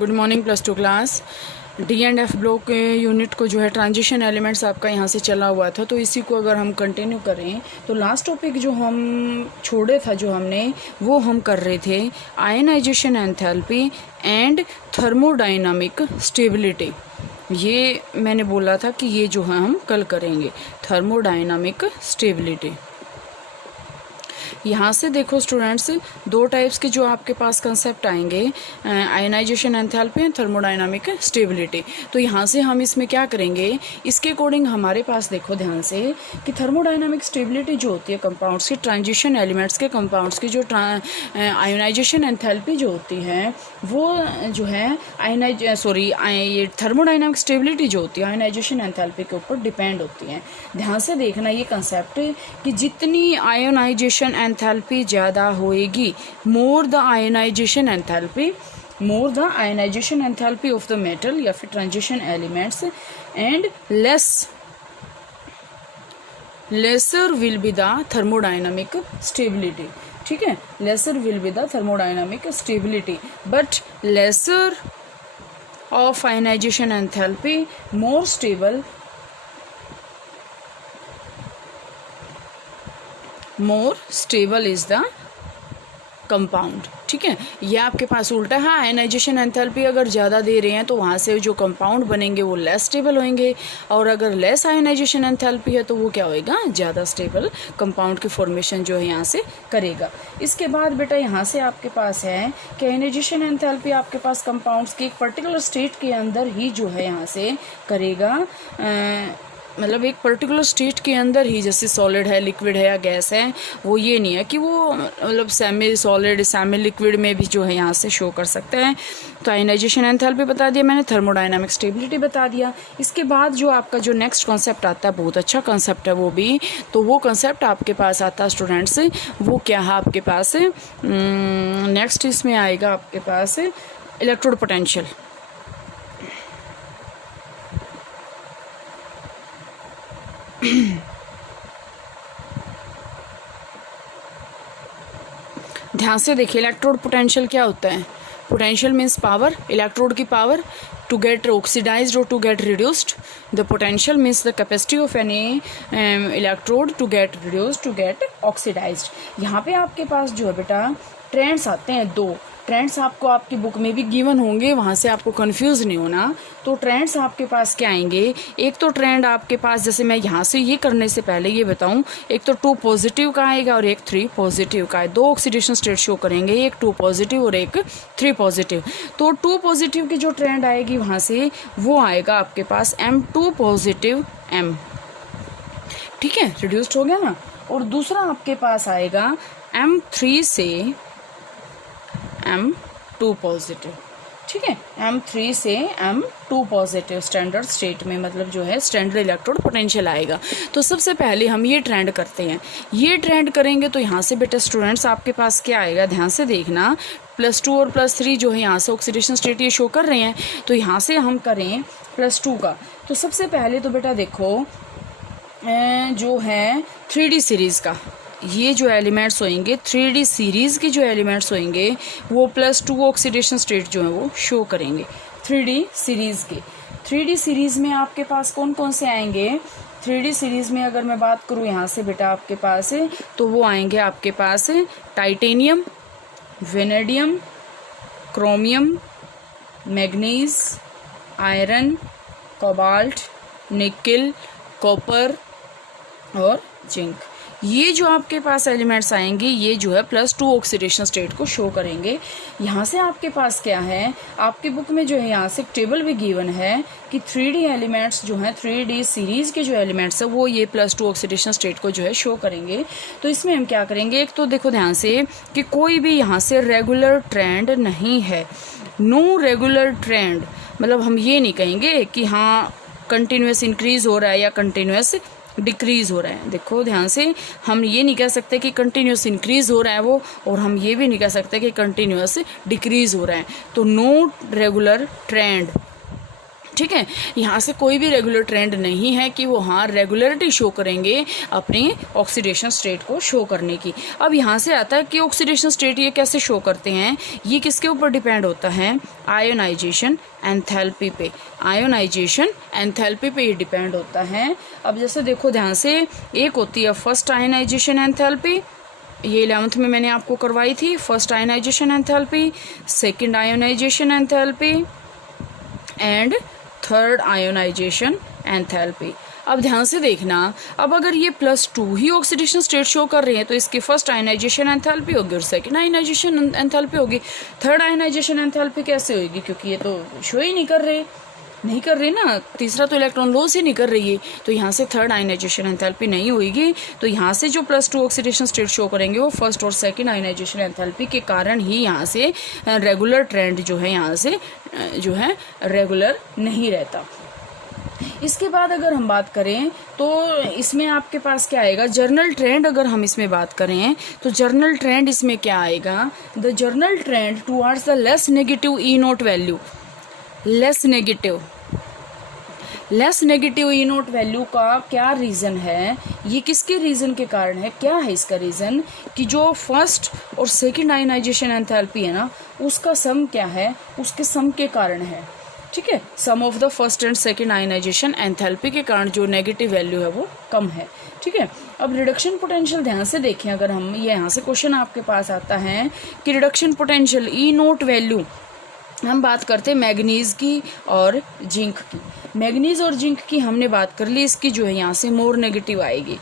Good morning plus two class. D and F block unit को जो है transition elements आपका यहाँ से चला हुआ था, तो इसी को अगर हम कंटिन्यू करें तो लास्ट टॉपिक जो हम छोड़े था जो हमने वो हम कर रहे थे ionisation enthalpy and thermodynamic stability. ये मैंने बोला था कि ये जो है हम कल करेंगे थर्मोडाइनामिक स्टेबिलिटी। यहाँ से देखो स्टूडेंट्स, दो टाइप्स के जो आपके पास कंसेप्ट आएंगे, ionisation enthalpy and thermodynamic stability. तो यहाँ से हम इसमें क्या करेंगे, इसके अकॉर्डिंग हमारे पास देखो ध्यान से कि थर्मोडाइनामिक स्टेबिलिटी जो होती है कंपाउंड्स की, ट्रांजिशन एलिमेंट्स के कंपाउंड्स की जो आयोनाइजेशन एंथैल्पी जो होती है वो जो है ये थर्मोडाइनामिक स्टेबिलिटी जो होती है आयोनाइजेशन एंथैल्पी के ऊपर डिपेंड होती है। ध्यान से देखना ये कंसेप्ट कि जितनी आयोनाइजेशन एंथैल्पी ज़्यादा होएगी, more the ionisation enthalpy of the metal या फिर transition elements and lesser will be the thermodynamic stability. ठीक है, lesser will be the thermodynamic stability, but lesser of ionisation enthalpy more stable is the compound. ठीक है, ये आपके पास उल्टा है। आयनाइजेशन एंथैल्पी अगर ज़्यादा दे रहे हैं तो वहाँ से जो कंपाउंड बनेंगे वो लेस स्टेबल होंगे, और अगर लेस आयनाइजेशन एंथैल्पी है तो वो क्या होएगा, ज़्यादा स्टेबल कंपाउंड की फॉर्मेशन जो है यहाँ से करेगा। इसके बाद बेटा यहाँ से आपके पास है कि आयनाइजेशन एंथैल्पी आपके पास कंपाउंड्स की एक पर्टिकुलर स्टेट के अंदर ही जो है यहाँ से करेगा, मतलब एक पर्टिकुलर स्टेट के अंदर ही, जैसे सॉलिड है, लिक्विड है या गैस है, वो ये नहीं है कि वो मतलब सेमी सॉलिड सेमी लिक्विड में भी जो है यहाँ से शो कर सकते हैं। तो आयनाइजेशन एंथैल्पी बता दिया मैंने, थर्मोडाइनामिक स्टेबिलिटी बता दिया। इसके बाद जो आपका जो नेक्स्ट कॉन्सेप्ट आता है, बहुत अच्छा कॉन्सेप्ट है वो भी, तो वो कॉन्सेप्ट आपके पास आता है स्टूडेंट्स, वो क्या है आपके पास नेक्स्ट इसमें आएगा आपके पास इलेक्ट्रोड पोटेंशियल। ध्यान से देखिए, इलेक्ट्रोड पोटेंशियल क्या होता है। पोटेंशियल मीन्स पावर, इलेक्ट्रोड की पावर टू गेट ऑक्सीडाइज्ड और to get reduced. The potential means the capacity of any electrode to get reduced, to get oxidised. यहाँ पे आपके पास जो है बेटा ट्रेंड्स आते हैं, दो ट्रेंड्स आपको आपकी बुक में भी गिवन होंगे, वहाँ से आपको कंफ्यूज नहीं होना। तो ट्रेंड्स आपके पास क्या आएंगे, एक तो ट्रेंड आपके पास, जैसे मैं यहाँ से ये करने से पहले ये बताऊँ, एक तो 2 पॉजिटिव का आएगा और एक 3 पॉजिटिव का है। दो ऑक्सीडेशन स्टेट शो करेंगे, एक 2 पॉजिटिव और एक 3 पॉजिटिव। तो 2 पॉजिटिव की जो ट्रेंड आएगी वहाँ से वो आएगा आपके पास M2 पॉजिटिव M। ठीक है, रिड्यूस्ड हो गया ना। और दूसरा आपके पास आएगा M3 से M2 पॉजिटिव। ठीक है, M3 से M2 पॉजिटिव स्टैंडर्ड स्टेट में, मतलब जो है स्टैंडर्ड इलेक्ट्रोड पोटेंशियल आएगा। तो सबसे पहले हम ये ट्रेंड करते हैं, ये ट्रेंड करेंगे तो यहाँ से बेटा स्टूडेंट्स आपके पास क्या आएगा, ध्यान से देखना, +2 और +3 जो है यहाँ से ऑक्सीडेशन स्टेट ये शो कर रहे हैं। तो यहाँ से हम करें +2 का, तो सबसे पहले तो बेटा देखो जो है 3D सीरीज़ का, ये जो एलिमेंट्स होंगे 3D सीरीज़ की जो एलिमेंट्स होंगे वो +2 ऑक्सीडेशन स्टेट जो है वो शो करेंगे 3D सीरीज़ के। 3D सीरीज़ में आपके पास कौन कौन से आएंगे, 3D सीरीज़ में अगर मैं बात करूँ यहाँ से बेटा आपके पास तो वो आएंगे आपके पास titanium, vanadium, chromium, manganese, iron, cobalt, nickel, copper और जिंक। ये जो आपके पास एलिमेंट्स आएंगे ये जो है +2 ऑक्सीडेशन स्टेट को शो करेंगे। यहाँ से आपके पास क्या है, आपकी बुक में जो है यहाँ से एक टेबल भी गिवन है कि 3D एलिमेंट्स जो हैं 3D सीरीज़ के जो एलिमेंट्स है वो ये +2 ऑक्सीडेशन स्टेट को जो है शो करेंगे। तो इसमें हम क्या करेंगे, एक तो देखो ध्यान से कि कोई भी यहाँ से रेगुलर ट्रेंड नहीं है, नो रेगुलर ट्रेंड, मतलब हम ये नहीं कहेंगे कि हाँ कंटिन्यूस इंक्रीज हो रहा है या कंटिन्यूस डिक्रीज़ हो रहा है। देखो ध्यान से, हम ये नहीं कह सकते कि कंटिन्यूस इंक्रीज़ हो रहा है वो, और हम ये भी नहीं कह सकते कि कंटिन्यूस डिक्रीज़ हो रहा है। तो नो रेगुलर ट्रेंड। ठीक है। यहाँ से कोई भी रेगुलर ट्रेंड नहीं है कि वो हाँ रेगुलरिटी शो करेंगे अपनी ऑक्सीडेशन स्टेट को शो करने की। अब यहाँ से आता है कि ऑक्सीडेशन स्टेट ये कैसे शो करते हैं, ये किसके ऊपर डिपेंड होता है, आयोनाइजेशन एंथैल्पी पे, आयोनाइजेशन एंथैल्पी पे ये डिपेंड होता है। अब जैसे देखो ध्यान से, एक होती है फर्स्ट आयोनाइजेशन एंथैल्पी, ये 11th में मैंने आपको करवाई थी, first ionization enthalpy, second ionisation enthalpy and third ionization enthalpy. अब ध्यान से देखना, अब अगर ये +2 ही ऑक्सीडेशन स्टेट शो कर रहे हैं तो इसकी फर्स्ट आयोनाइजेशन एंथैल्पी होगी और सेकंड आयोनाइजेशन एंथैल्पी होगी। थर्ड आयोनाइजेशन एंथैल्पी कैसे होगी, क्योंकि ये तो शो ही नहीं कर रहे ना, तीसरा तो इलेक्ट्रॉन लॉस ही नहीं कर रही है, तो यहाँ से थर्ड आयोनाइजेशन एंथैल्पी नहीं होगी। तो यहाँ से जो +2 ऑक्सीडेशन स्टेट शो करेंगे वो फर्स्ट और सेकंड आयोनाइजेशन एंथैल्पी के कारण ही यहाँ से रेगुलर ट्रेंड जो है यहाँ से जो है रेगुलर नहीं रहता। इसके बाद अगर हम बात करें तो इसमें आपके पास क्या आएगा, जर्नल ट्रेंड। अगर हम इसमें बात करें तो जर्नल ट्रेंड इसमें क्या आएगा, the journal trend towards the less negative E0 value, less negative E0 value का क्या रीज़न है, ये किसके रीज़न के कारण है, क्या है इसका रीज़न, कि जो फर्स्ट और सेकंड आयोनाइजेशन एंथैल्पी है ना उसका सम क्या है, उसके सम के कारण है। ठीक है, sum of the first and second ionisation enthalpy के कारण जो नेगेटिव वैल्यू है वो कम है। ठीक है, अब रिडक्शन पोटेंशियल ध्यान से देखें, अगर हम ये यहाँ से क्वेश्चन आपके पास आता है कि रिडक्शन पोटेंशियल E0 वैल्यू, हम बात करते हैं मैग्नीज की और जिंक की। मैग्नीज और जिंक की हमने बात कर ली, इसकी जो है यहाँ से मोर नेगेटिव आएगी।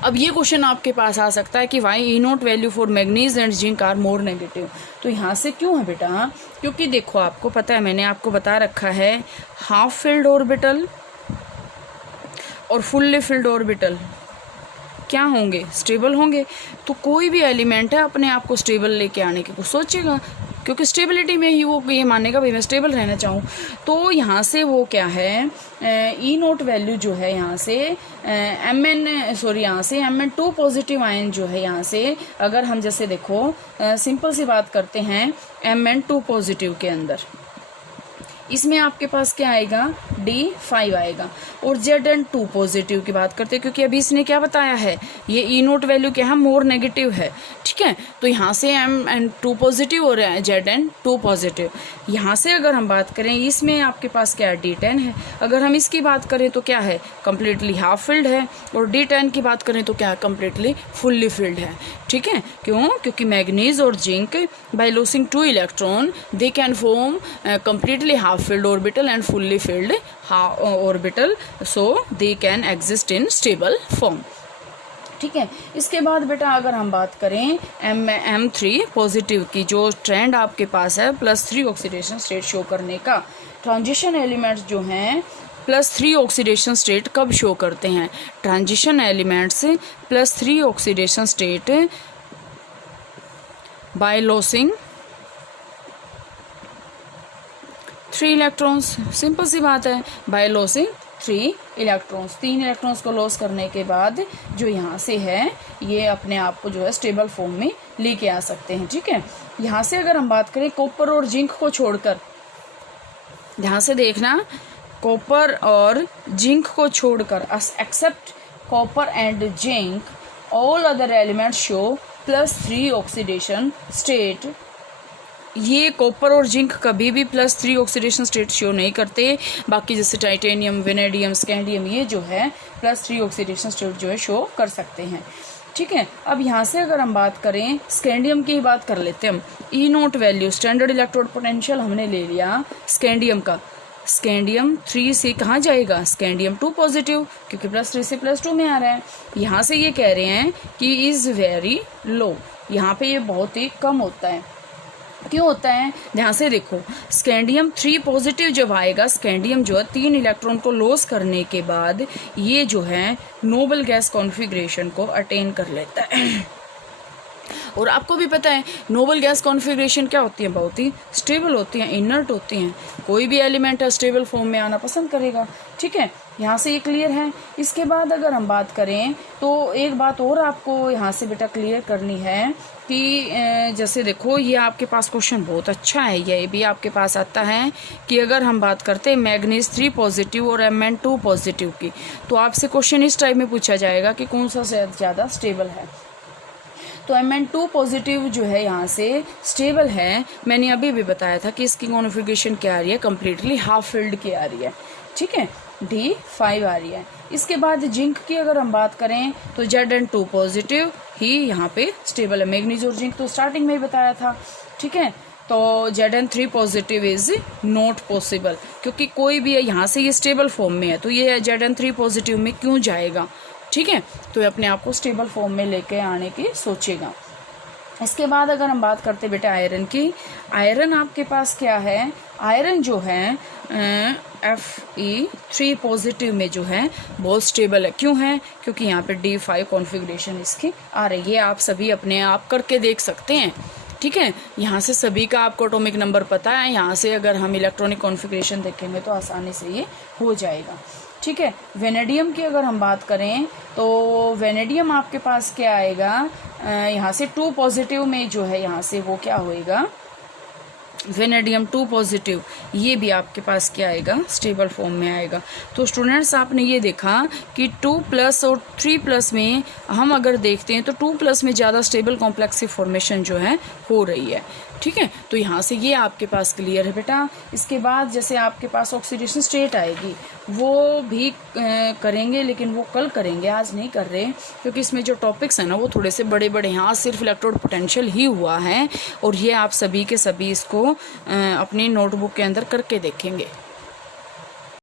अब ये क्वेश्चन आपके पास आ सकता है कि why E0 value for manganese and zinc are more negative, तो यहाँ से क्यों है बेटा, क्योंकि देखो आपको पता है, मैंने आपको बता रखा है हाफ फिल्ड ऑर्बिटल और फुल्ली फिल्ड ऑर्बिटल क्या होंगे, स्टेबल होंगे। तो कोई भी एलिमेंट है अपने आप को स्टेबल लेके आने की कुछ सोचेगा, क्योंकि स्टेबिलिटी में ही वो ये मानेगा भाई मैं स्टेबल रहना चाहूँ। तो यहाँ से वो क्या है, E0 वैल्यू जो है यहाँ से यहाँ से Mn2 पॉजिटिव आयन जो है यहाँ से, अगर हम जैसे देखो सिंपल सी बात करते हैं Mn2 पॉजिटिव के अंदर, इसमें आपके पास क्या आएगा, D5 आएगा। और Zn2 पॉजिटिव की बात करते हैं, क्योंकि अभी इसने क्या बताया है, ये E0 वैल्यू क्या है, मोर नेगेटिव है। ठीक है, तो यहाँ से Mn2 पॉजिटिव और Zn2 पॉजिटिव। यहाँ से अगर हम बात करें इसमें आपके पास क्या है, D10 है। अगर हम इसकी बात करें तो क्या है, कम्प्लीटली हाफ फिल्ड है, और D10 की बात करें तो क्या है, कम्प्लीटली फुल्ली फिल्ड है। ठीक है, क्यों, क्योंकि मैग्नीज और zinc by losing 2 electron they can form completely half filled orbital and fully filled orbital, so they can exist in stable form। ठीक है, इसके बाद बेटा अगर हम बात करें M3 पॉजिटिव की, जो ट्रेंड आपके पास है +3 ऑक्सीडेशन स्टेट शो करने का, ट्रांजिशन एलिमेंट्स जो हैं +3 ऑक्सीडेशन स्टेट कब शो करते हैं, transition elements +3 oxidation state by losing 3 electrons. Simple सी बात है, बाय लॉसिंग 3 इलेक्ट्रॉन्स, 3 इलेक्ट्रॉन्स को लॉस करने के बाद जो यहाँ से है ये अपने आप को जो है स्टेबल फॉर्म में लेके आ सकते हैं। ठीक है, यहाँ से अगर हम बात करें कॉपर और जिंक को छोड़कर, ध्यान से देखना, कॉपर और जिंक को छोड़कर, except copper and zinc, all other elements show +3 oxidation state. ये कॉपर और जिंक कभी भी +3 ऑक्सीडेशन स्टेट शो नहीं करते, बाकी जैसे टाइटेनियम, वेनेडियम, स्कैंडियम ये जो है +3 ऑक्सीडेशन स्टेट जो है शो कर सकते हैं। ठीक है, अब यहाँ से अगर हम बात करें स्कैंडियम की ही बात कर लेते हैं हम। E0 value standard electrode potential हमने ले लिया स्कैंडियम का, स्कैंडियम 3 से कहाँ जाएगा, स्कैंडियम 2 पॉजिटिव, क्योंकि +3 से +2 में आ रहा है। यहाँ से ये कह रहे हैं कि इज़ वेरी लो, यहाँ पे ये बहुत ही कम होता है। क्यों होता है, ध्यान से देखो, स्कैंडियम 3 पॉजिटिव जब आएगा, स्कैंडियम जो है 3 इलेक्ट्रॉन को लॉस करने के बाद ये जो है नोबल गैस कॉन्फ़िगरेशन को अटेन कर लेता है। और आपको भी पता है नोबल गैस कॉन्फ़िगरेशन क्या होती है, बहुत ही स्टेबल होती हैं, इनर्ट होती हैं। कोई भी एलिमेंट है स्टेबल फॉर्म में आना पसंद करेगा। ठीक है, यहाँ से ये क्लियर है। इसके बाद अगर हम बात करें तो एक बात और आपको यहाँ से बेटा क्लियर करनी है कि जैसे देखो ये आपके पास क्वेश्चन बहुत अच्छा है, ये भी आपके पास आता है कि अगर हम बात करते हैं मैग्नीज 3 पॉजिटिव और Mn 2 पॉजिटिव की, तो आपसे क्वेश्चन इस टाइप में पूछा जाएगा कि कौन सा ज़्यादा स्टेबल है। तो Mn 2 पॉजिटिव जो है यहाँ से स्टेबल है। मैंने अभी भी बताया था कि इसकी कॉन्फ़िगरेशन क्या आ रही है, कम्प्लीटली हाफ फिल्ड की आ रही है, ठीक है, D5 आ रही है। इसके बाद जिंक की अगर हम बात करें तो Zn2 पॉजिटिव ही यहाँ पे स्टेबल है। मैग्नीज और जिंक तो स्टार्टिंग में ही बताया था, ठीक है। तो Zn3 positive is not possible, क्योंकि कोई भी है यहाँ से ये स्टेबल फॉर्म में है, तो ये Zn3 पॉजिटिव में क्यों जाएगा, ठीक है। तो ये अपने आप को स्टेबल फॉर्म में लेके आने की सोचेगा। इसके बाद अगर हम बात करते बेटा आयरन की, आयरन आपके पास क्या है, आयरन जो है Fe3 पॉजिटिव में जो है बहुत स्टेबल है। क्यों है, क्योंकि यहाँ पे D5 कॉन्फ़िगरेशन इसकी आ रही है। आप सभी अपने आप करके देख सकते हैं, ठीक है। यहाँ से सभी का आपको एटॉमिक नंबर पता है, यहाँ से अगर हम इलेक्ट्रॉनिक कॉन्फ़िगरेशन देखेंगे तो आसानी से ये हो जाएगा, ठीक है। वेनेडियम की अगर हम बात करें तो वेनेडियम आपके पास क्या आएगा, यहाँ से 2 पॉजिटिव में जो है यहाँ से वो क्या होएगा, वेनेडियम 2 पॉजिटिव, ये भी आपके पास क्या आएगा, स्टेबल फॉर्म में आएगा। तो स्टूडेंट्स आपने ये देखा कि 2+ और 3+ में हम अगर देखते हैं तो 2+ में ज़्यादा स्टेबल कॉम्प्लेक्सिव फॉर्मेशन जो है हो रही है, ठीक है। तो यहाँ से ये आपके पास क्लियर है बेटा। इसके बाद जैसे आपके पास ऑक्सीडेशन स्टेट आएगी वो भी करेंगे, लेकिन वो कल करेंगे, आज नहीं कर रहे, क्योंकि इसमें जो टॉपिक्स हैं ना वो थोड़े से बड़े बड़े हैं। आज सिर्फ इलेक्ट्रोड पोटेंशियल ही हुआ है और ये आप सभी के सभी इसको अपनी नोटबुक के अंदर करके देखेंगे।